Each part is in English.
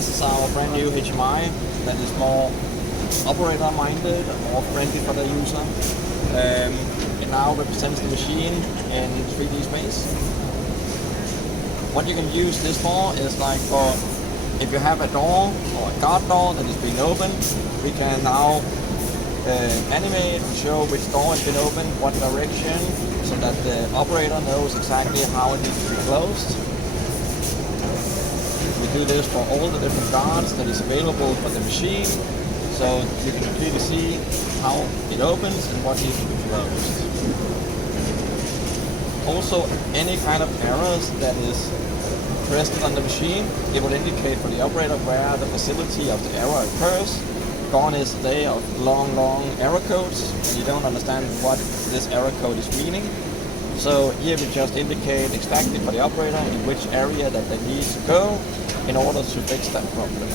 This is our brand new HMI that is more operator-minded and more friendly for the user. It now represents the machine in 3D space. What you can use this for is like for if you have a door or a guard door that is being opened, we can now animate and show which door has been opened, what direction, so that the operator knows exactly how it needs to be closed. We do this for all the different guards that is available for the machine, so you can clearly see how it opens and what needs to be closed. Also, any kind of errors that is present on the machine, it will indicate for the operator where the facility of the error occurs. Gone is the day of long error codes, and you don't understand what this error code is meaning. So here we just indicate exactly for the operator in which area that they need to go in order to fix that problem.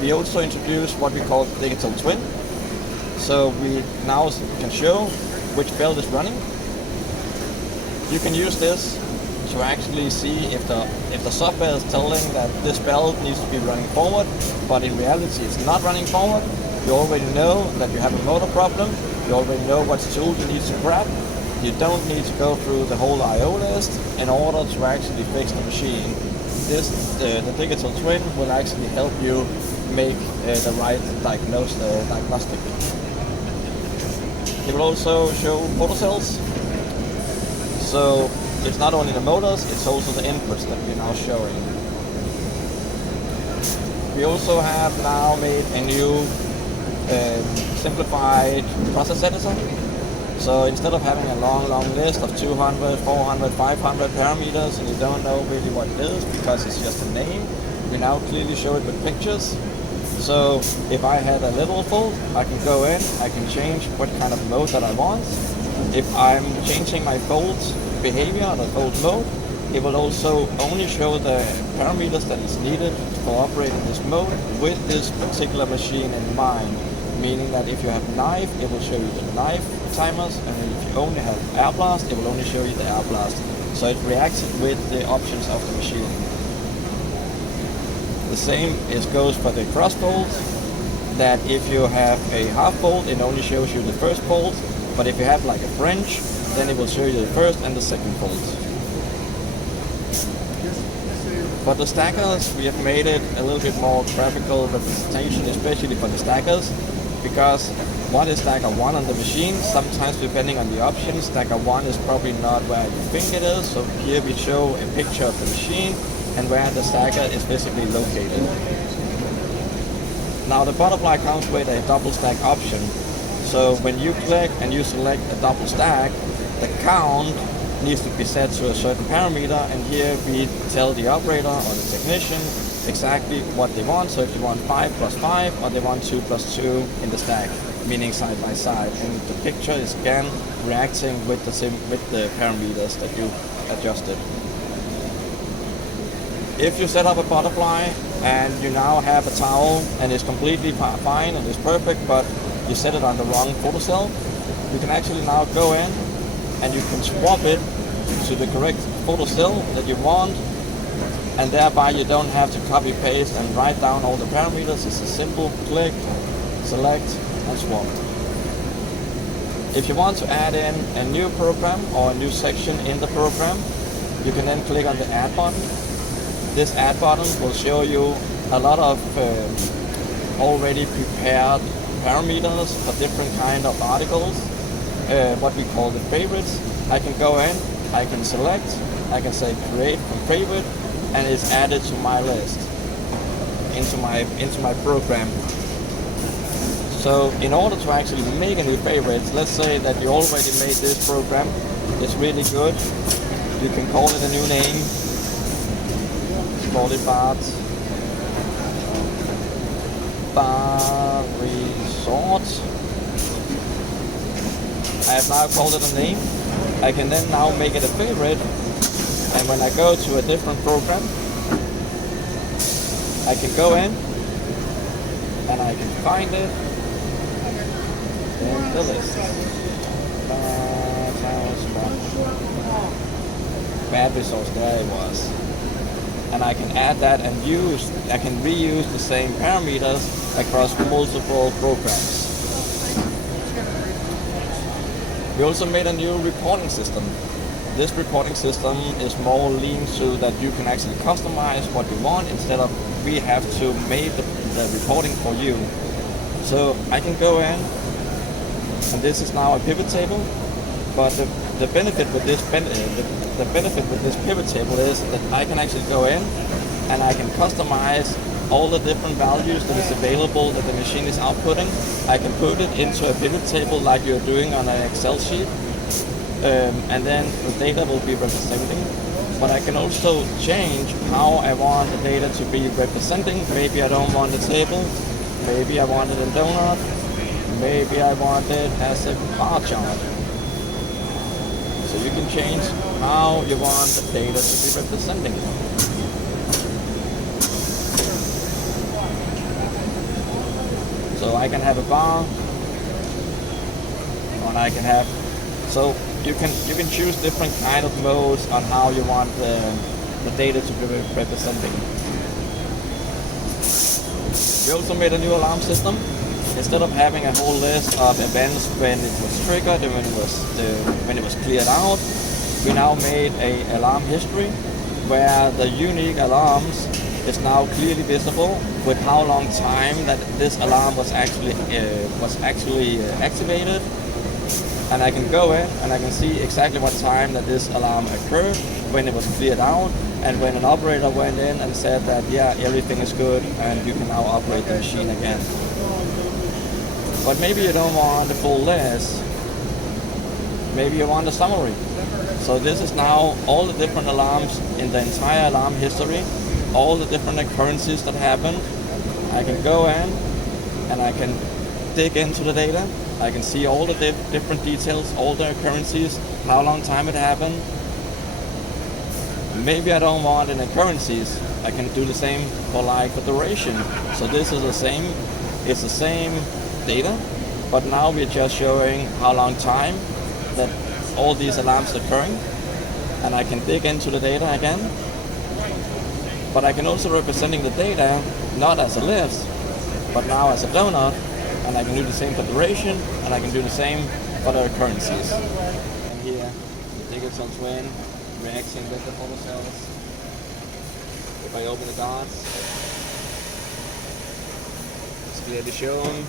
We also introduce what we call digital twin. So we now can show which belt is running. You can use this to actually see if the software is telling that this belt needs to be running forward, but in reality it's not running forward. You already know that you have a motor problem. You already know what tool you need to grab. You don't need to go through the whole I/O list in order to actually fix the machine. The digital twin will actually help you make the right diagnostic. It will also show photocells. So it's not only the motors, it's also the inputs that we're now showing. We also have now made a new simplified process editor. So instead of having a long list of 200, 400, 500 parameters and you don't know really what it is because it's just a name, we now clearly show it with pictures. So if I had a little fault, I can go in, I can change what kind of mode that I want. If I'm changing my fault behavior or the fault mode, it will also only show the parameters that is needed for operating this mode with this particular machine in mind. Meaning that if you have knife, it will show you the knife timers, and if you only have air blast, it will only show you the air blast. So it reacts with the options of the machine. The same goes for the cross bolt, that if you have a half bolt, it only shows you the first bolt, but if you have like a French, then it will show you the first and the second bolt. For the stackers, we have made it a little bit more graphical representation, especially for the stackers, because what is stacker 1 on the machine? Sometimes depending on the options, stacker 1 is probably not where you think it is, so here we show a picture of the machine and where the stacker is physically located. Now the butterfly comes with a double stack option. So when you click and you select a double stack, the count needs to be set to a certain parameter, and here we tell the operator or the technician exactly what they want. So if you want 5 plus 5 or they want 2 plus 2 in the stack, meaning side by side, and the picture is again reacting with the parameters that you adjusted. If you set up a butterfly and you now have a towel and it's completely fine and it's perfect, but you set it on the wrong photocell, you can actually now go in and you can swap it to the correct photocell that you want, and thereby you don't have to copy paste and write down all the parameters. It's a simple click, select and swap. If you want to add in a new program or a new section in the program, you can then click on the add button. This add button will show you a lot of already prepared parameters for different kind of articles, what we call the favorites. I can go in, I can select, I can say create from favorite, and it's added to my list, into my program. So in order to actually make a new favorite, let's say that you already made this program, it's really good, you can call it a new name, call it Bar Resort. I have now called it a name. I can then now make it a favorite, and when I go to a different program, I can go in and I can find it in the list. Bad Resource, there it was. and I can add that and I can reuse the same parameters across multiple programs. We also made a new reporting system. This reporting system is more lean so that you can actually customize what you want instead of we have to make the reporting for you. So I can go in, and this is now a pivot table, but the benefit with this pivot table is that I can actually go in and I can customize all the different values that is available that the machine is outputting. I can put it into a pivot table like you're doing on an Excel sheet, and then the data will be representing. But I can also change how I want the data to be representing. Maybe I don't want the table, maybe I want it in donut, maybe I want it as a bar chart. So you can change how you want the data to be representing. So I can have a bar, and I can have, so you can choose different kind of modes on how you want the data to be representing. We also made a new alarm system. Instead of having a whole list of events when it was triggered and when it was cleared out, we now made a alarm history where the unique alarms is now clearly visible with how long time that this alarm was actually activated, and I can go in and I can see exactly what time that this alarm occurred, when it was cleared out, and when an operator went in and said that yeah, everything is good and you can now operate the machine again. But maybe you don't want the full list, maybe you want a summary. So this is now all the different alarms in the entire alarm history, all the different occurrences that happened. I can go in and I can dig into the data. I can see all the different details, all the occurrences, how long time it happened. Maybe I don't want any occurrences. I can do the same for like the duration. So this is the same, it's the same data, but now we're just showing how long time that all these alarms are occurring, and I can dig into the data again. But I can also representing the data not as a list, but now as a donut, and I can do the same for duration, and I can do the same for the occurrences. And here, the digital twin reacting with the photocells. If I open the dots, it's clearly shown.